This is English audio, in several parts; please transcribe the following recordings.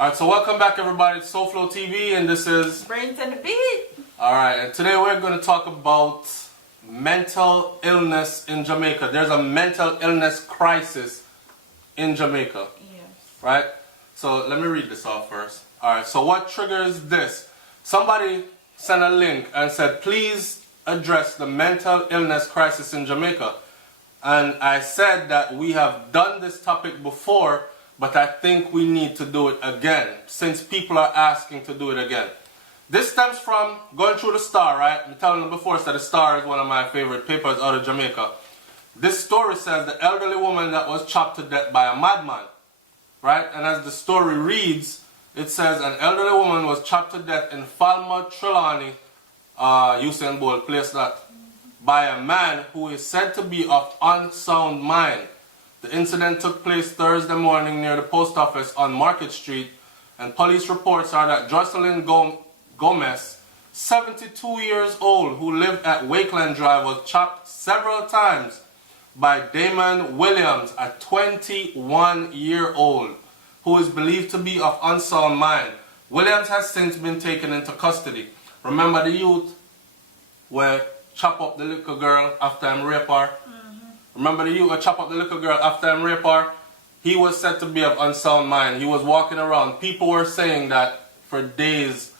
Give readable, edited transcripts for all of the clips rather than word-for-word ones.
Alright, so welcome back everybody. It's SOUFLOTV and this is Brains and the Beat. Alright, and today we're going to talk about mental illness in Jamaica. There's a mental illness crisis in Jamaica. Yes. Right? So let me read this off first. Alright, so what triggers this? Somebody sent a link and said, please address the mental illness crisis in Jamaica. And I said that we have done this topic before, but I think we need to do it again, since people are asking to do it again. This stems from going through the Star, right? I'm telling you before, so the Star is one of my favorite papers out of Jamaica. This story says the elderly woman that was chopped to death by a madman, right? And as the story reads, it says an elderly woman was chopped to death in Falmouth, Trelawney, Usain Bolt place that, by a man who is said to be of unsound mind. The incident took place Thursday morning near the post office on Market Street, and police reports are that Jocelyn Gomez, 72 years old, who lived at Wakeland Drive, was chopped several times by Damon Williams, a 21-year-old, who is believed to be of unsound mind. Williams has since been taken into custody. Remember the youth where chop up the little girl after him rape her? Remember the youth who chop up the little girl after him rape her? He was said to be of unsound mind. He was walking around. People were saying that for days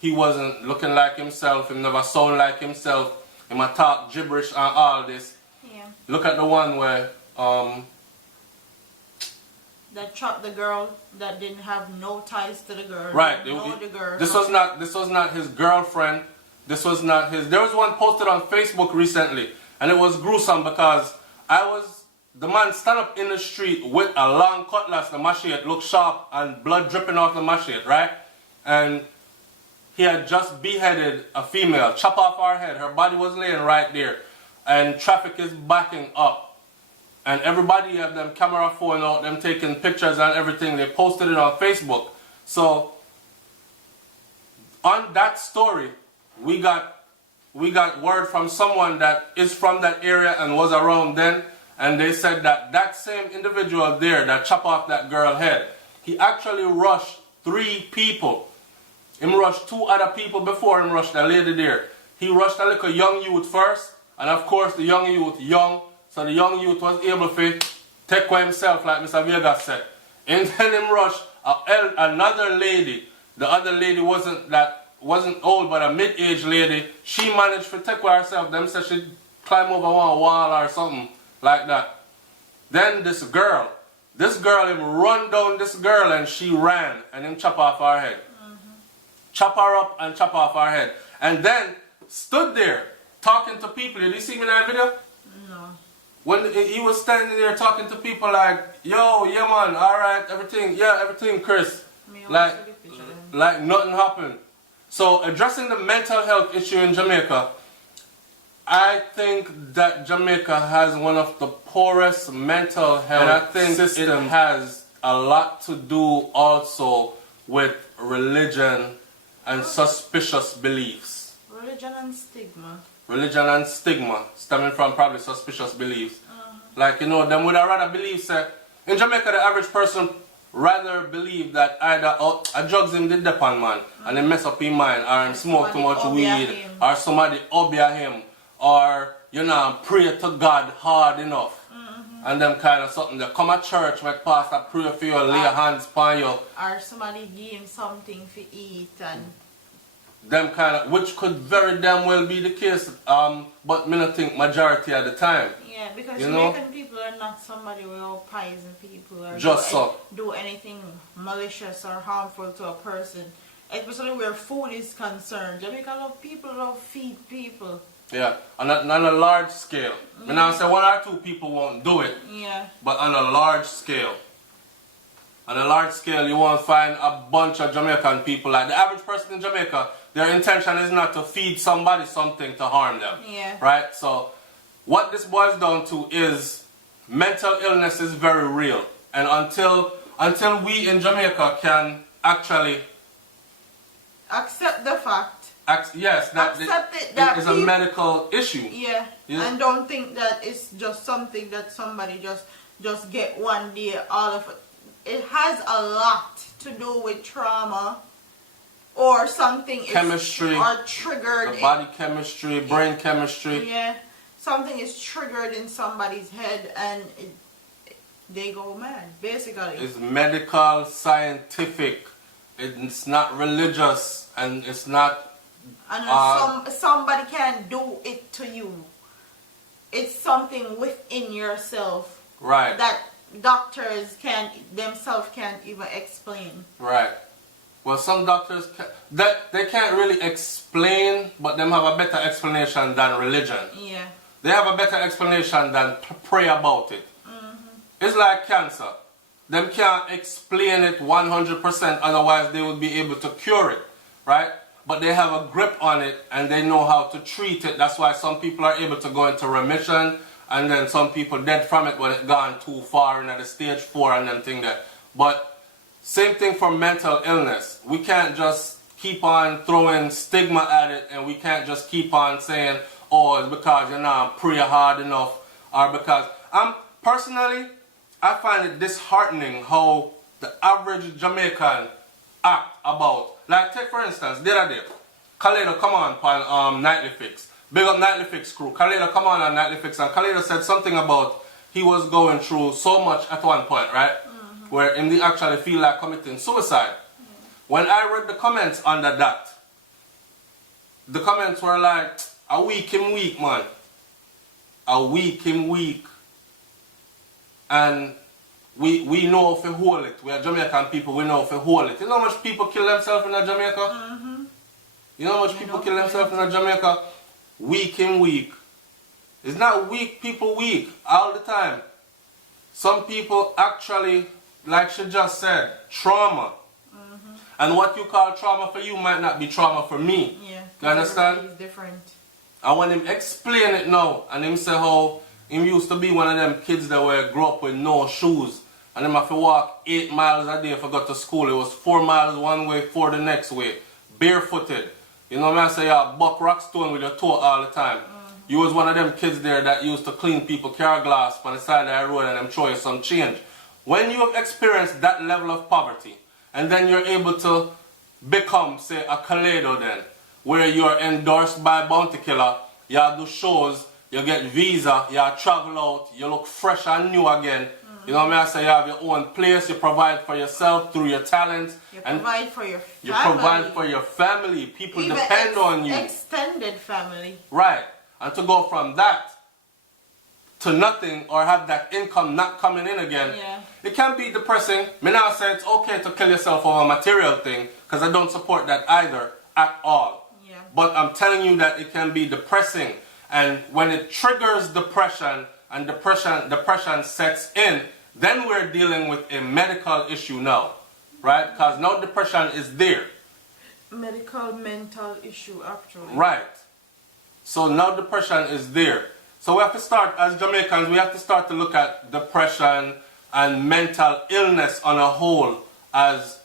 he wasn't looking like himself, he never sound like himself, he might talk gibberish and all this. Yeah. Look at the one where that chopped the girl that didn't have no ties to the girl. right. Know the girl. This was not his girlfriend. This was not his. There was one posted on Facebook recently, and it was gruesome because the man stand up in the street with a long cutlass, the machete looked sharp and blood dripping off the machete, right? And he had just beheaded a female, chop off her head, her body was laying right there, and traffic is backing up. And everybody had them camera phone out, them taking pictures and everything, they posted it on Facebook. So, on that story, we got word from someone that is from that area and was around then, and they said that that same individual there that chopped off that girl's head, he actually rushed 3 people. He rushed 2 other people before him rushed the lady there. He rushed a little young youth first, and of course the young youth young, so the young youth was able to take care of himself like Mr. Vega said. And then him rushed another lady. The other lady wasn't old, but a mid-aged lady. She managed to take care of herself. Them said she climbed over one wall or something like that. Then this girl, him run down this girl and she ran and him chop off her head. Chop her up and chop off her head. And then stood there talking to people. Did you see me in that video? No. When he was standing there talking to people like, yo, yeah man, alright, everything, Chris. Like nothing happened. So addressing the mental health issue in Jamaica, I think that Jamaica has one of the poorest mental health systems. It has a lot to do also with religion and suspicious beliefs. Religion and stigma. Religion and stigma, stemming from probably suspicious beliefs. Like, you know, them would have rather believe, say, in Jamaica the average person rather believe that either a drugs him did depend man and they mess up his mind, or him smoke too much weed, or somebody obey him, or, you know, pray to God hard enough. And them kind of something. They come at church, make pastor pray for you, lay hands upon you. Or somebody give him something to eat and them kind of, which could very damn well be the case, but me not think majority at the time. yeah, because You know? Jamaican people are not somebody who will poison people or Just do anything malicious or harmful to a person. Especially where food is concerned. Jamaica love people, love feed people. Yeah, on a large scale. I mean, I say 1 or 2 people won't do it, Yeah. but on a large scale. On a large scale, you won't find a bunch of Jamaican people. Like the average person in Jamaica, their intention is not to feed somebody something to harm them. Yeah. Right? So, what this boils down to is mental illness is very real. And until we in Jamaica can actually accept the fact. Yes, that it is a medical issue. Yeah. And don't think that it's just something that somebody just get one day all of it. It has a lot to do with trauma or something chemistry, or triggered the body chemistry, brain chemistry. Yeah, something is triggered in somebody's head and they go mad, basically. It's medical, scientific. It's not religious, and it's not. And somebody can do it to you. It's something within yourself, Right. that doctors themselves can't even explain. Right. Well, some doctors they can't really explain, but them have a better explanation than religion. Yeah. They have a better explanation than pray about it. It's like cancer. Them can't explain it 100%, otherwise they would be able to cure it, right? But they have a grip on it and they know how to treat it. That's why some people are able to go into remission, and then some people dead from it when it gone too far in the stage 4 and them thing there. But same thing for mental illness. We can't just keep on throwing stigma at it, and we can't just keep on saying, oh, it's because you're not praying hard enough, or because personally, I find it disheartening how the average Jamaican act about. Like, take for instance, the other day, Khaleda come on Nightly Fix. Big up Nightly Fix crew. Khaleda come on Nightly Fix, and Khaleda said something about he was going through so much at one point, right? Where he actually feel like committing suicide. When I read the comments under that, the comments were like, a weak him weak, man. A weak him weak. And we know if we hold it. We are Jamaican people, we know if we hold it. You know how much people kill themselves in Jamaica? You know how much people kill themselves in Jamaica? Weak him weak. It's not weak people weak all the time. Some people actually, like she just said, trauma. And what you call trauma for you might not be trauma for me. Yeah. You understand? It's different. And when him explain it now, and him say how him used to be one of them kids that were grew up with no shoes, and him have to walk 8 miles a day if I got to school. It was 4 miles one way, 4 the next way, barefooted. You know what I say? Yeah, buck rock stone with your toe all the time. You was one of them kids there that used to clean people car glass on the side of the road and them throw you some change. When you have experienced that level of poverty, and then you're able to become, say, a Kaledo then, where you're endorsed by Bounty Killer, you do shows, you get visa, you travel out, you look fresh and new again. You know what I say? You have your own place, you provide for yourself through your talent. You provide for your family. You provide for your family. People even depend on you. Extended family. Right. And to go from that to nothing, or have that income not coming in again, it can be depressing. Me now say it's okay to kill yourself over a material thing, because I don't support that either at all. Yeah. But I'm telling you that it can be depressing, and when it triggers depression and depression sets in, then we're dealing with a medical issue now, right? Because now depression is there. Mental issue, actually. Right. So now depression is there. So we have to start, as Jamaicans, we have to start to look at depression and mental illness on a whole as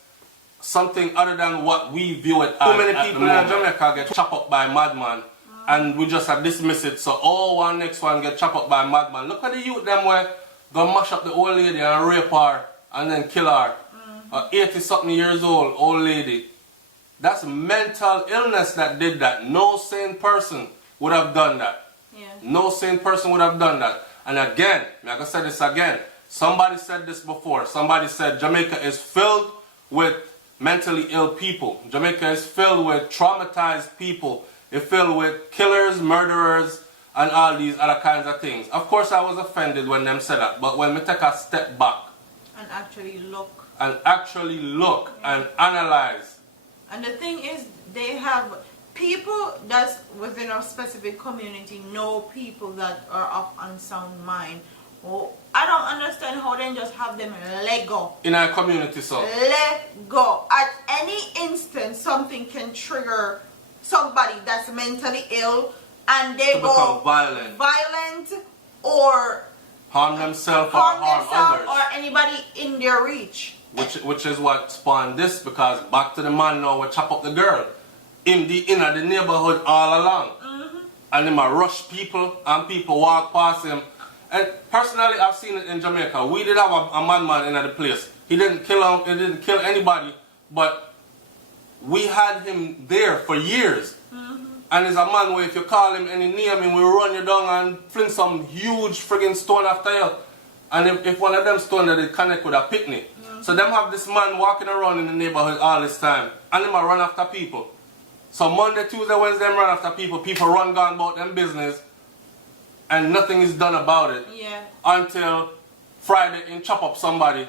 something other than what we view it as. Too many people in Jamaica get chopped up by madman, and we just dismiss it. So one next one get chopped up by madman. Look at the youth them where go mash up the old lady and rape her and then kill her. 80-something years old lady. That's mental illness that did that. No sane person would have done that. Yeah. No sane person would have done that. And again, I'm going to say this again. Somebody said this before. Somebody said Jamaica is filled with mentally ill people. Jamaica is filled with traumatized people. It's filled with killers, murderers, and all these other kinds of things. Of course, I was offended when them said that. But when we take a step back and actually look and analyze. And the thing is, they have people that's within a specific community know people that are of unsound mind. Oh, I don't understand how they just have them let go. In our community, so. Let go. At any instant, something can trigger somebody that's mentally ill, and they to go become violent or harm themselves or harm others, or anybody in their reach. Which is what spawned this, because back to the man now, we chop up the girl in the neighborhood all along, and him a rush people, and people walk past him. And personally, I've seen it in Jamaica. We did have a madman in the place. He didn't kill him. He didn't kill anybody. But we had him there for years. And he's a man where if you call him any name, he will run you down and fling some huge friggin' stone after you. And if one of them stone that they connect with a picnic. So them have this man walking around in the neighborhood all this time. And him a run after people. So Monday, Tuesday, Wednesday, them run after people. People run gone about them business. And nothing is done about it. Yeah. Until Friday, he chop up somebody.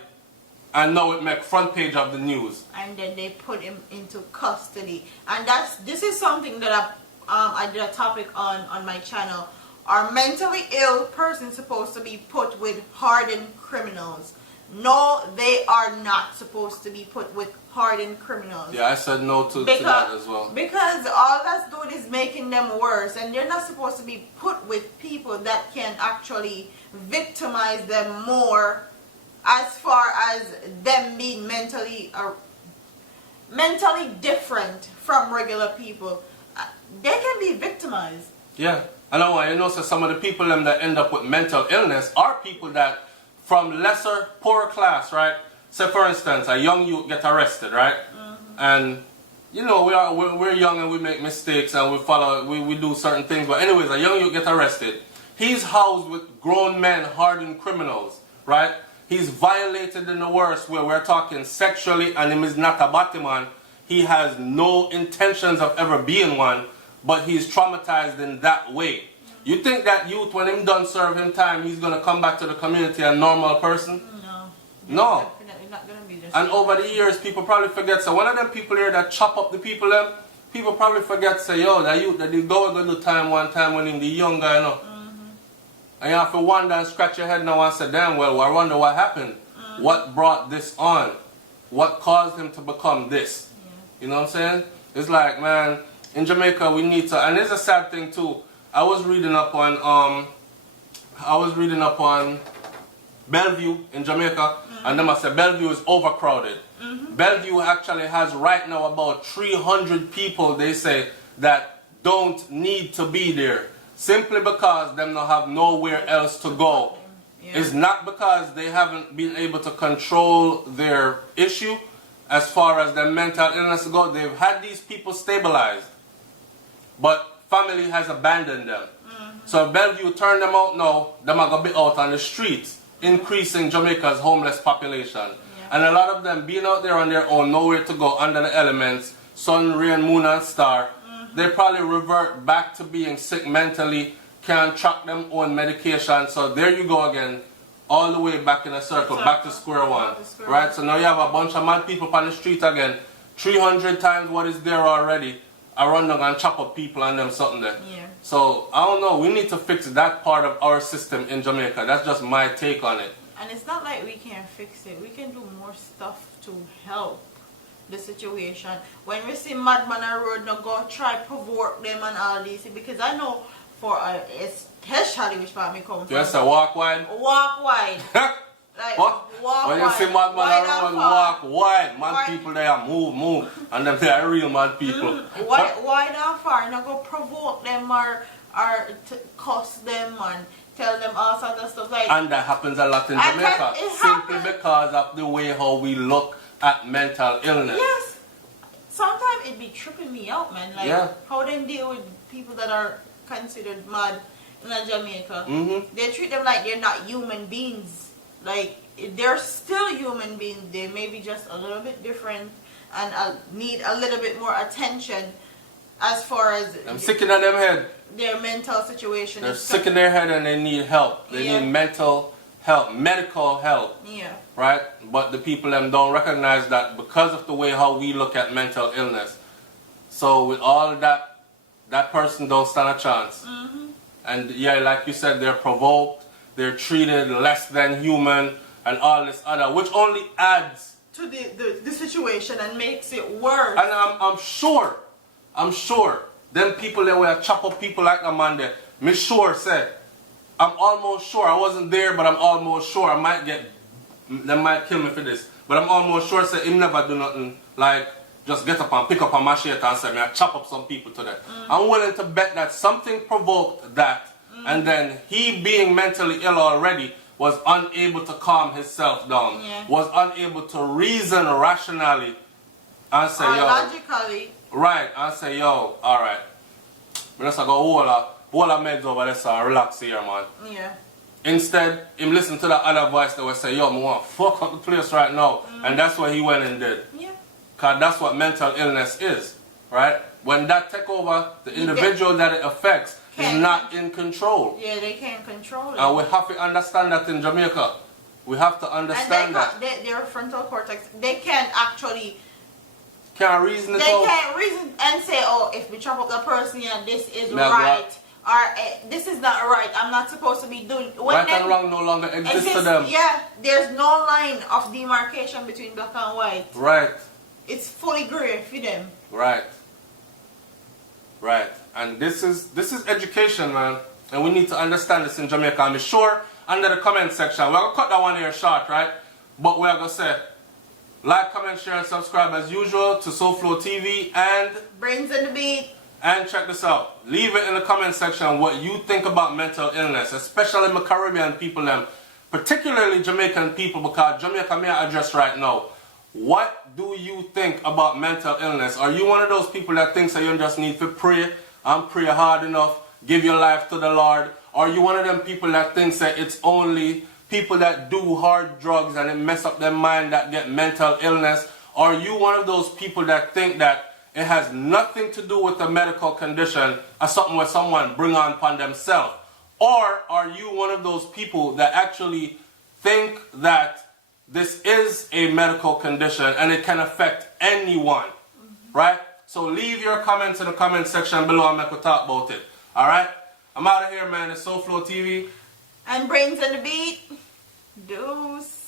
And now it make front page of the news. And then they put him into custody. And this is something that I did a topic on my channel. Are mentally ill persons supposed to be put with hardened criminals? No, they are not supposed to be put with hardened criminals. Yeah, I said no to that as well. Because all that's doing is making them worse, and they're not supposed to be put with people that can actually victimize them more, as far as them being mentally different from regular people. They can be victimized. Yeah, I know. You know, so some of the people them that end up with mental illness are people that from lesser, poorer class, right? So, for instance, a young youth get arrested, right? And you know, we're young and we make mistakes and we do certain things. But anyways, a young youth get arrested. He's housed with grown men, hardened criminals, right? He's violated in the worst where we're talking sexually, and him is not a Batman. He has no intentions of ever being one, but he's traumatized in that way. You think that youth, when him done serve him time, he's going to come back to the community a normal person? No. Definitely not going to be the same. And over the years, people probably forget. So one of them people here that chop up the people, them, people probably forget, say, yo, that youth, that they go and do time one time when he's the young guy, you know. And you have to wonder and scratch your head now and say, damn, well, I wonder what happened. What brought this on? What caused him to become this? You know what I'm saying? It's like, man, in Jamaica we need to, and it's a sad thing too. I was reading up on Bellevue in Jamaica, and them I said Bellevue is overcrowded. Bellevue actually has right now about 300 people, they say, that don't need to be there. Simply because them don't have nowhere else to go. It's not because they haven't been able to control their issue as far as their mental illness go. They've had these people stabilized, but family has abandoned them. So if Bellevue turn them out now, them are going to be out on the streets, increasing Jamaica's homeless population. And a lot of them being out there on their own, nowhere to go, under the elements, sun, rain, moon and star, they probably revert back to being sick mentally, can't track them own medication. So there you go again, all the way back in a circle, back to square one. Right? So now you have a bunch of mad people on the street again, 300 times what is there already. I run down and chop up people and them something there. So I don't know, we need to fix that part of our system in Jamaica. That's just my take on it. And it's not like we can't fix it. We can do more stuff to help the situation. When we see madman on the road, now go try provoke them and all this, because I know for especially which part me come from. Just a walk wide. Walk wide. Like what? Walk when wide. You see madman Wide on the road, and far. walk wide. Mad people there move, and them they are real mad people. Wide and far. Now go provoke them or cuss them and tell them all sorts of stuff like. And that happens a lot in Jamaica, simply because of the way how we look at mental illness. Yes. Sometimes it be tripping me out, man. Like how they deal with people that are considered mad in Jamaica. They treat them like they're not human beings. Like they're still human beings. They may be just a little bit different and need a little bit more attention as far as I'm sick in them head. Their mental situation. They're sick in their head and they need help. They need mental help, medical help. Right? But the people them don't recognize that because of the way how we look at mental illness. So with all that, that person don't stand a chance. And yeah, like you said, they're provoked, they're treated less than human and all this other, which only adds to the situation and makes it worse. And I'm sure them people that will chop up people like a man there, me sure said, I'm almost sure, I wasn't there, but I'm almost sure they might kill me for this, but I'm almost sure say him never do nothing like just get up and pick up a machete and say, I chop up some people today. I'm willing to bet that something provoked that, and then he being mentally ill already was unable to calm himself down, was unable to reason rationally and say, yo, logically. Right, and say, yo, alright. I'm just going to hold a meds over this and relax here, man. Yeah. Instead, him listen to that other voice that would say, yo, I want to fuck up the place right now. And that's what he went and did. Yeah. Because that's what mental illness is, right? When that take over, the individual that it affects is not in control. Yeah, they can't control it. And we have to understand that in Jamaica. We have to understand that. Their frontal cortex, they can't actually... Can't reason it out. They can't reason and say, oh, if we chop up the person, yeah, this is right. Or this is not right. I'm not supposed to be doing... Right and wrong no longer exists to them. Yeah, there's no line of demarcation between black and white. Right. It's fully gray for them. Right. Right. And this is education, man. And we need to understand this in Jamaica. And be sure, under the comment section, we're going to cut that one here short, right? But we're going to say, like, comment, share, and subscribe as usual to SOUFLOTV and... Brains and the Beat. And check this out. Leave it in the comment section what you think about mental illness, especially my Caribbean people, them, particularly Jamaican people, because Jamaica may I address right now. What do you think about mental illness? Are you one of those people that thinks that you just need to pray and pray hard enough, give your life to the Lord? Are you one of them people that thinks that it's only people that do hard drugs and it mess up their mind that get mental illness? Are you one of those people that think that it has nothing to do with a medical condition or something where someone bring on upon themselves? Or are you one of those people that actually think that this is a medical condition and it can affect anyone? Right? So leave your comments in the comment section below and make a talk about it. Alright? I'm out of here, man. It's SOUFLOTV. And Brains and the Beat. Deuce.